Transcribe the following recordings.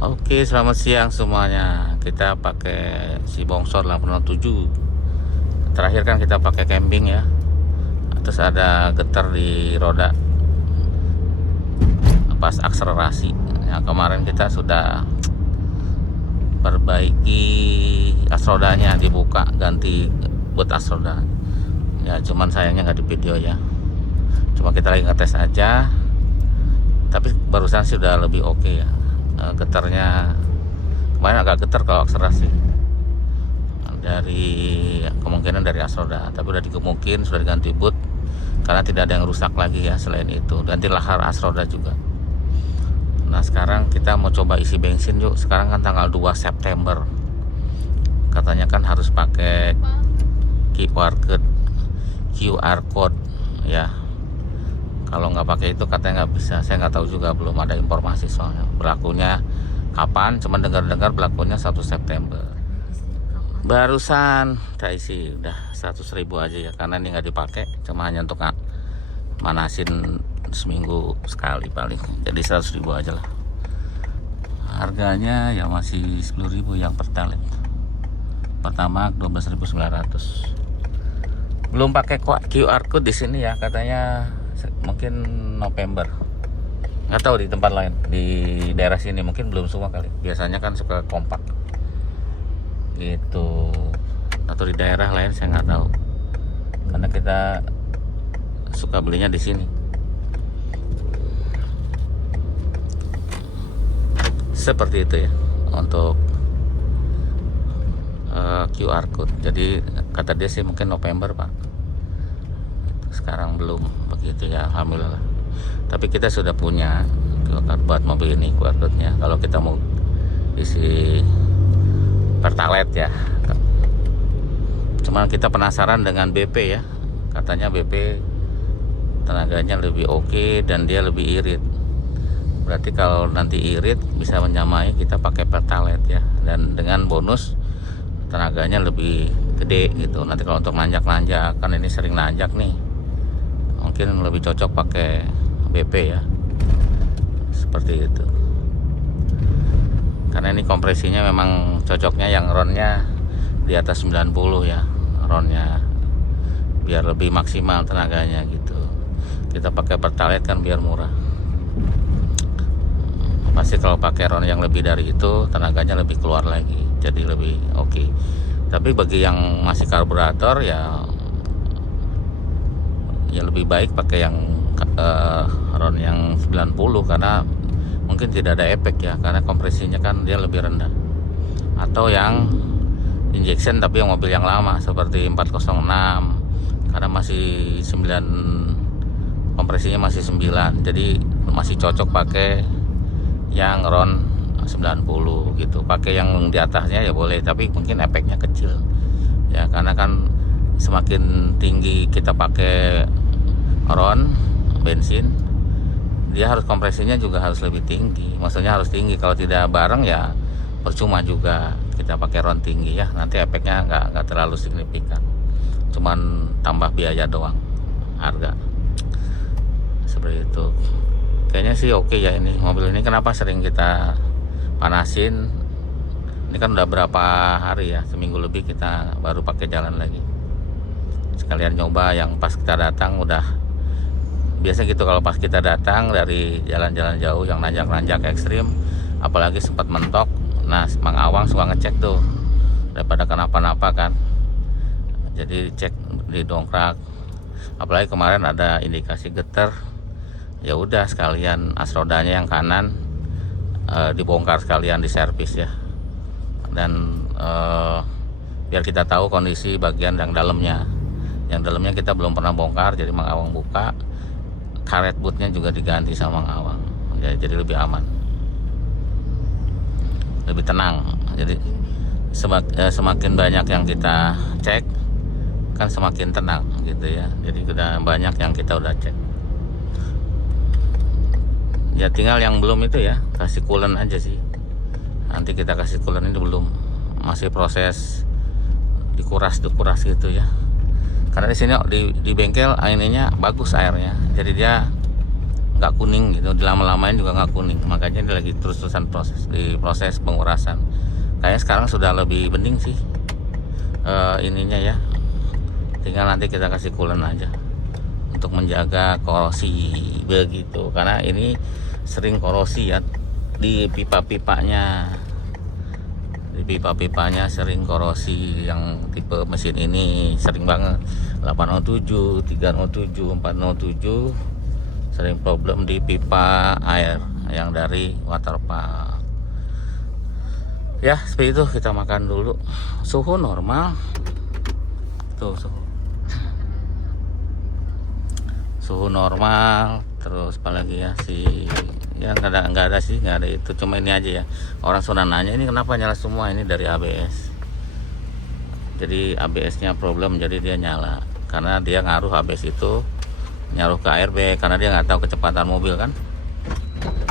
Oke, selamat siang semuanya. Kita pakai si Bongsor 807. Terakhir kan kita pakai camping ya. Terus ada getar di roda pas akselerasi. Ya, kemarin kita sudah perbaiki as rodanya, dibuka ganti buat as roda. Ya, cuman sayangnya nggak di video ya. Cuma kita lagi ngetes aja. Tapi barusan sih udah lebih oke ya. Getarnya kemarin agak getar kalau akselerasi, dari kemungkinan dari as roda, tapi udah digemukin, sudah diganti boot karena tidak ada yang rusak lagi ya. Selain itu ganti lahar as roda juga. Nah sekarang kita mau coba isi bensin yuk. Sekarang kan tanggal 2 September, katanya kan harus pakai QR code ya. Kalau nggak pakai itu katanya nggak bisa. Saya nggak tahu juga, belum ada informasi soalnya berlakunya kapan. Cuman dengar-dengar berlakunya 1 September. Barusan tak isi udah 100.000 aja ya, karena ini nggak dipakai, cuma hanya untuk manasin seminggu sekali paling. Jadi 100.000 aja lah. Harganya ya masih 10.000 yang pertalite. Pertama 12.900. Belum pakai QR code di sini ya, katanya mungkin November. Nggak tahu di tempat lain, di daerah sini mungkin belum semua kali. Biasanya kan suka kompak gitu, atau di daerah lain saya nggak tahu, karena kita suka belinya di sini. Seperti itu ya untuk QR code. Jadi kata dia sih mungkin November pak, sekarang belum begitu ya, alhamdulillah. Tapi kita sudah punya QR code buat mobil ini, QR code nya kalau kita mau isi pertalite ya. Cuman kita penasaran dengan BP ya, katanya BP tenaganya lebih oke dan dia lebih irit. Berarti kalau nanti irit bisa menyamai kita pakai pertalite ya, dan dengan bonus tenaganya lebih gede gitu. Nanti kalau untuk nanjak-nanjak, kan ini sering nanjak nih, mungkin lebih cocok pakai BP ya, seperti itu. Karena ini kompresinya memang cocoknya yang ronnya di atas 90 ya, ronnya biar lebih maksimal tenaganya gitu. Kita pakai pertalite kan biar murah. Pasti kalau pakai ron yang lebih dari itu tenaganya lebih keluar lagi, jadi lebih oke. Tapi bagi yang masih karburator ya lebih baik pakai yang ron yang 90, karena mungkin tidak ada efek ya, karena kompresinya kan dia lebih rendah. Atau yang injection tapi yang mobil yang lama seperti 406, karena masih 9, kompresinya masih 9, jadi masih cocok pakai yang ron 90 gitu. Pakai yang di atasnya ya boleh, tapi mungkin efeknya kecil ya, karena kan semakin tinggi kita pakai ron bensin, dia harus kompresinya juga harus lebih tinggi. Maksudnya harus tinggi, kalau tidak bareng ya percuma juga kita pakai ron tinggi ya, nanti efeknya nggak terlalu signifikan, cuman tambah biaya doang, harga seperti itu. Kayaknya sih oke ya ini mobil ini. Kenapa sering kita panasin? Ini kan udah berapa hari ya, seminggu lebih kita baru pakai jalan lagi. Sekalian nyoba yang pas kita datang udah. Biasa gitu kalau pas kita datang dari jalan-jalan jauh yang nanjak-nanjak ekstrim, apalagi sempat mentok. Nah, Mang Awang suka ngecek tuh daripada kenapa-napa kan. Jadi cek di dongkrak. Apalagi kemarin ada indikasi getar. Ya udah sekalian as rodanya yang kanan dibongkar sekalian, diservis ya. Dan biar kita tahu kondisi bagian yang dalamnya. Yang dalamnya kita belum pernah bongkar, jadi Mang Awang buka. Karet bootnya juga diganti sama Mang Awang ya, jadi lebih aman, lebih tenang. Jadi semakin banyak yang kita cek kan semakin tenang gitu ya. Jadi udah banyak yang kita udah cek ya, tinggal yang belum itu ya, kasih coolant aja sih. Nanti kita kasih coolant, ini belum, masih proses dikuras gitu ya. Karena di sini di bengkel ininya bagus airnya, jadi dia nggak kuning gitu, dilama-lamain juga nggak kuning, makanya dia lagi terus-terusan proses pengurasan. Kayaknya sekarang sudah lebih bening sih ininya ya, tinggal nanti kita kasih coolant aja untuk menjaga korosi begitu, karena ini sering korosi ya di pipa-pipanya. Di pipa-pipanya sering korosi, yang tipe mesin ini sering banget 807, 307, 407 sering problem di pipa air yang dari water pump. Ya seperti itu, kita makan dulu. Suhu normal tuh, suhu normal. Terus apalagi ya ya nggak ada itu, cuma ini aja ya, orang sudah nanya ini kenapa nyala semua, ini dari ABS. Jadi ABS nya problem, jadi dia nyala karena dia ngaruh, ABS itu ngaruh ke airbag, karena dia nggak tahu kecepatan mobil kan,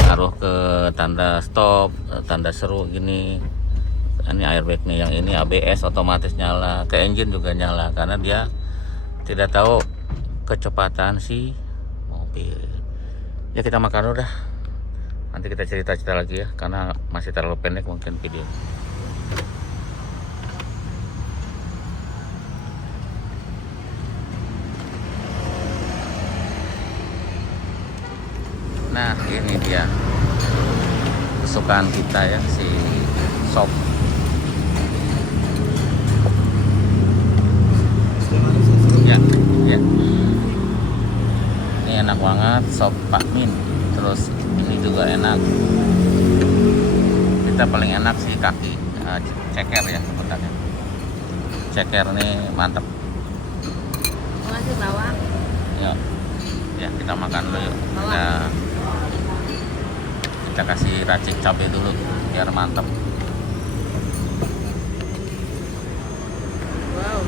ngaruh ke tanda stop, tanda seru gini. Ini airbagnya, yang ini ABS otomatis nyala, ke engine juga nyala karena dia tidak tahu kecepatan si mobil. Ya kita makan dulu dah, nanti kita cerita-cerita lagi ya, karena masih terlalu pendek mungkin video. Nah ini dia kesukaan kita ya, si sop. Ya, ya. Ini enak banget, sop Pak Min. Terus ini juga enak. Kita paling enak sih kaki ceker ya sebenarnya. Ceker nih mantap. Masih bawang. Ya, ya kita makan dulu yuk. Kita kasih racik cabai dulu biar mantap. Wow.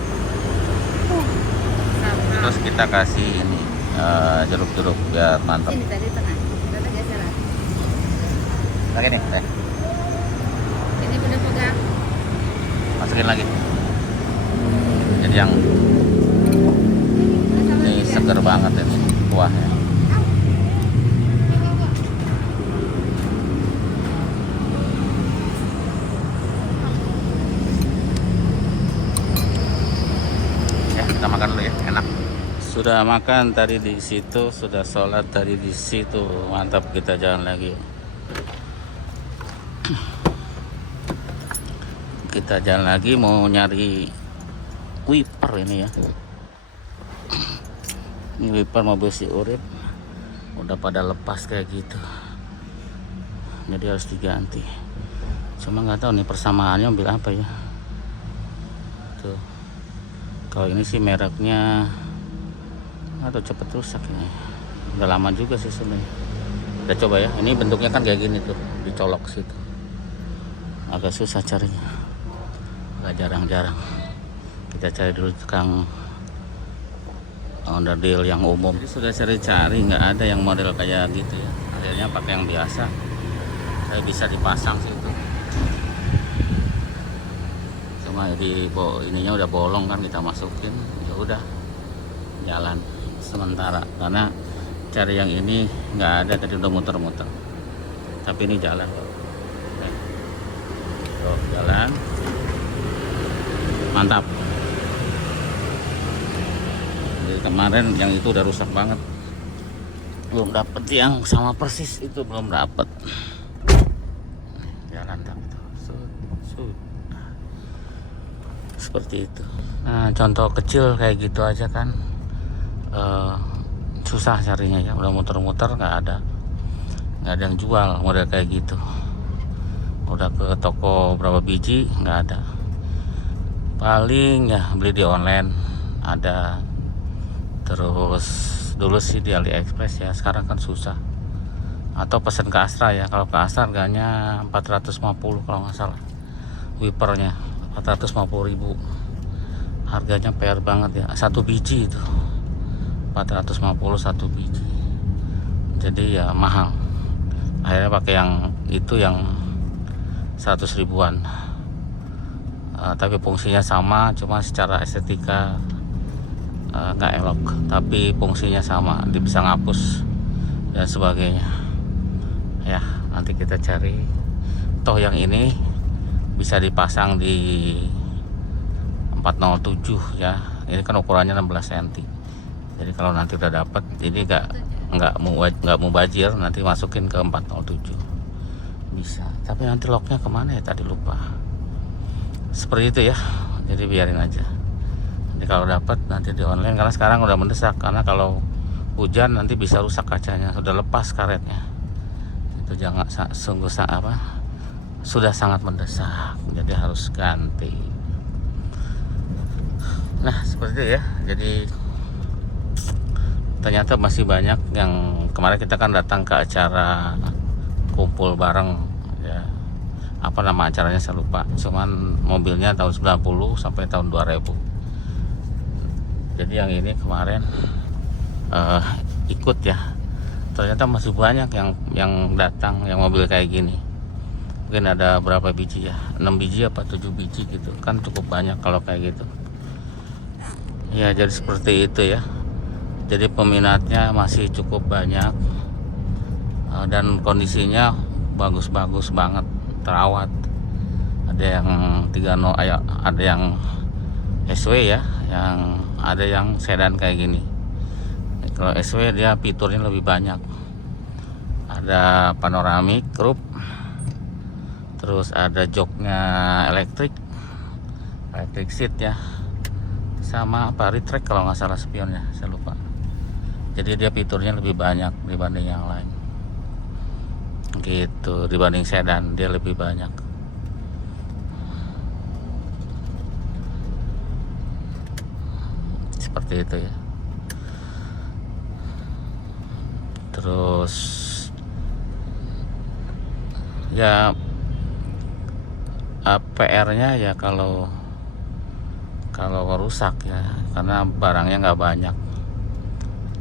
Terus kita kasih ini jeruk-jeruk biar mantap. Ini tadi tengah. Kita geseran. Lagi nih, teh. Ini bener pegang. Masukin lagi. Jadi yang ini seger banget ini kuahnya. Ya, kita makan dulu ya, enak. Sudah makan tadi di situ, sudah sholat tadi di situ, mantap. Kita jalan lagi. Kita jalan lagi mau nyari wiper ini ya. Ini wiper mobil si Urip udah pada lepas kayak gitu, jadi harus diganti. Cuma nggak tahu nih persamaannya mobil apa ya. Tuh, kalau ini sih mereknya atau cepet rusak ini, udah lama juga sih sebenarnya. Kita coba ya, ini bentuknya kan kayak gini tuh, dicolok situ, agak susah carinya, agak jarang-jarang. Kita cari dulu tukang onderdil yang umum. Jadi sudah cari-cari nggak ada yang model kayak gitu ya, akhirnya pakai yang biasa. Saya bisa dipasang situ, cuma di ininya udah bolong kan, kita masukin ya udah jalan sementara, karena cari yang ini nggak ada, tadi udah muter-muter, tapi ini jalan. Tuh, jalan mantap. Jadi kemarin yang itu udah rusak banget, belum dapet yang sama persis itu, belum dapet. Jalan tapi seperti itu. Nah contoh kecil kayak gitu aja kan, susah carinya ya, udah muter-muter nggak ada yang jual model kayak gitu. Udah ke toko berapa biji nggak ada, paling ya beli di online ada. Terus dulu sih di AliExpress ya, sekarang kan susah. Atau pesan ke Astra ya, kalau ke Astra harganya 450 kalau nggak salah, wipernya 450.000. Harganya PR banget ya, satu biji itu 450 satu biji, jadi ya mahal. Akhirnya pakai yang itu, yang 100 ribuan. Tapi fungsinya sama, cuma secara estetika nggak elok, tapi fungsinya sama. Dia bisa ngapus dan sebagainya ya. Nanti kita cari, toh yang ini bisa dipasang di 407 ya. Ini kan ukurannya 16 cm. Jadi kalau nanti udah dapat, ini nggak mau bajir, nanti masukin ke 407 bisa. Tapi nanti locknya kemana ya, tadi lupa. Seperti itu ya, jadi biarin aja. Jadi kalau dapat nanti di online, karena sekarang udah mendesak, karena kalau hujan nanti bisa rusak kacanya, sudah lepas karetnya. Itu jangan, sungguh sudah sangat mendesak, jadi harus ganti. Nah seperti itu ya. Jadi ternyata masih banyak yang kemarin kita kan datang ke acara kumpul bareng ya, apa nama acaranya saya lupa, cuman mobilnya tahun 90 sampai tahun 2000. Jadi yang ini kemarin ikut ya, ternyata masih banyak yang datang yang mobil kayak gini. Mungkin ada berapa biji ya, 6 biji apa 7 biji gitu kan, cukup banyak kalau kayak gitu ya. Jadi seperti itu ya. Jadi peminatnya masih cukup banyak dan kondisinya bagus-bagus banget, terawat. Ada yang 30, ada yang SW ya, yang ada yang sedan kayak gini. Kalau SW dia fiturnya lebih banyak, ada panoramik roof, terus ada joknya elektrik seat ya, sama apa retract kalau nggak salah spionnya, saya lupa. Jadi dia fiturnya lebih banyak dibanding yang lain gitu, dibanding sedan dia lebih banyak. Seperti itu ya. Terus ya PR-nya ya kalau rusak ya, karena barangnya nggak banyak,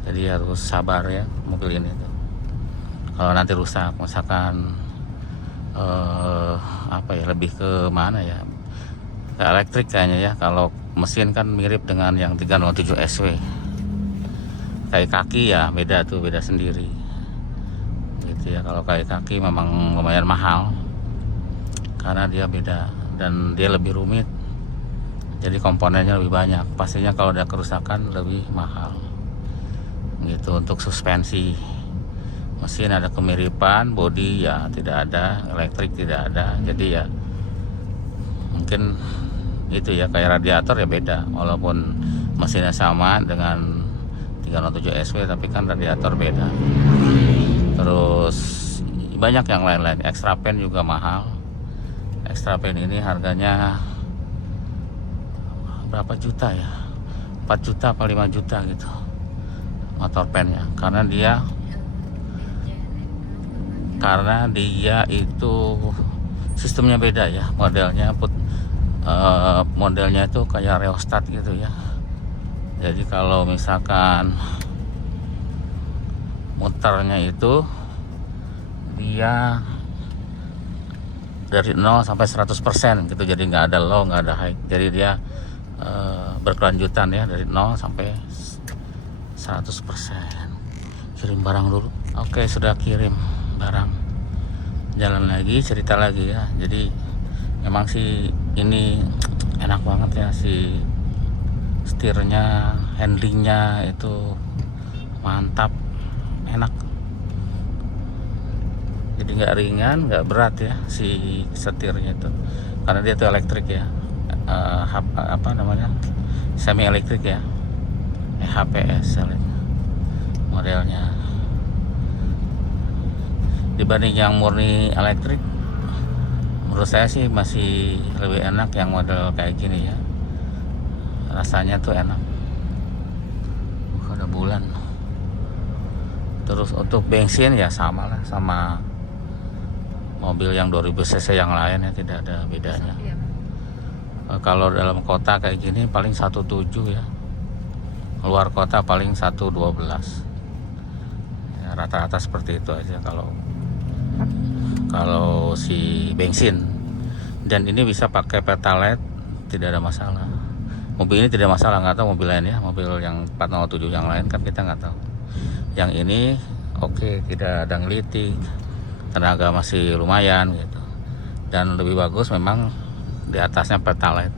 jadi harus sabar ya mobil ini tuh. Kalau nanti rusak, misalkan apa ya, lebih ke mana ya, ke elektrik kayaknya ya. Kalau mesin kan mirip dengan yang 307 SW. Kayak kaki ya beda tuh, beda sendiri gitu ya. Kalau kayak kaki memang lumayan mahal karena dia beda dan dia lebih rumit, jadi komponennya lebih banyak. Pastinya kalau ada kerusakan lebih mahal gitu. Untuk suspensi mesin ada kemiripan, bodi ya tidak ada, elektrik tidak ada. Jadi ya mungkin itu ya, kayak radiator ya beda, walaupun mesinnya sama dengan 307 SW tapi kan radiator beda. Terus banyak yang lain-lain. Extra pen juga mahal. Extra pen ini harganya berapa juta ya, 4 juta apa 5 juta gitu motor pennya, karena dia itu sistemnya beda ya, modelnya itu kayak rheostat gitu ya. Jadi kalau misalkan muternya itu dia dari 0 sampai 100% gitu, jadi nggak ada low, nggak ada high. Jadi dia berkelanjutan ya, dari 0 sampai 100%. Kirim barang dulu. Oke, sudah kirim barang. Jalan lagi, cerita lagi ya. Jadi memang sih ini enak banget ya, si setirnya, handlingnya itu mantap, enak. Jadi nggak ringan, nggak berat ya si setirnya itu, karena dia tuh elektrik ya, apa namanya, semi elektrik ya, HPS modelnya. Dibanding yang murni elektrik, menurut saya sih masih lebih enak yang model kayak gini ya, rasanya tuh enak. Ada bulan. Terus untuk bensin ya sama lah sama mobil yang 2000 cc yang lain ya, tidak ada bedanya. Kalau dalam kota kayak gini paling 17 ya, luar kota paling 112 ya, rata-rata seperti itu aja kalau si bensin. Dan ini bisa pakai pertalite, tidak ada masalah. Mobil ini tidak masalah, nggak tahu mobil lain ya, mobil yang 407 yang lain kan kita nggak tahu. Yang ini oke, tidak ada ngelitik, tenaga masih lumayan gitu. Dan lebih bagus memang di atasnya Pertalite,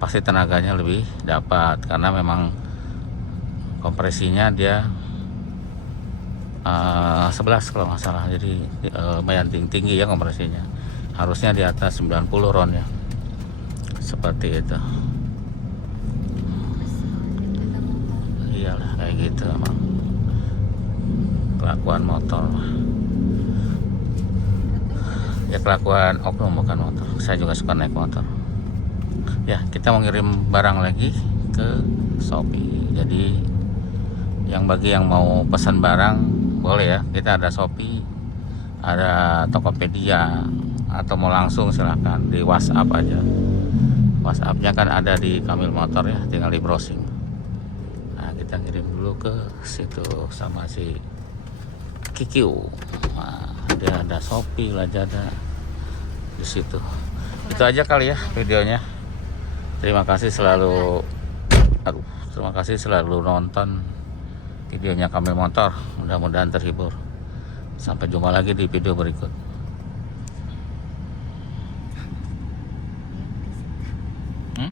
pasti tenaganya lebih dapat karena memang kompresinya dia 11 kalau nggak salah, jadi lumayan tinggi ya kompresinya, harusnya di atas 90 ron ya, seperti itu. Iyalah kayak gitu emang kelakuan motor ya, kelakuan oknum bukan motor. Saya juga suka naik motor ya. Kita mau ngirim barang lagi ke Shopee, jadi bagi yang mau pesan barang boleh ya, kita ada Shopee, ada Tokopedia, atau mau langsung silahkan di WhatsApp aja. WhatsAppnya kan ada di Kamil Motor ya, tinggal di browsing. Nah, kita ngirim dulu ke situ sama si QQ. Nah, dia ada Shopee, Lazada di situ. Itu aja kali ya videonya. Terima kasih selalu nonton videonya Kamil Motor. Mudah-mudahan terhibur. Sampai jumpa lagi di video berikut.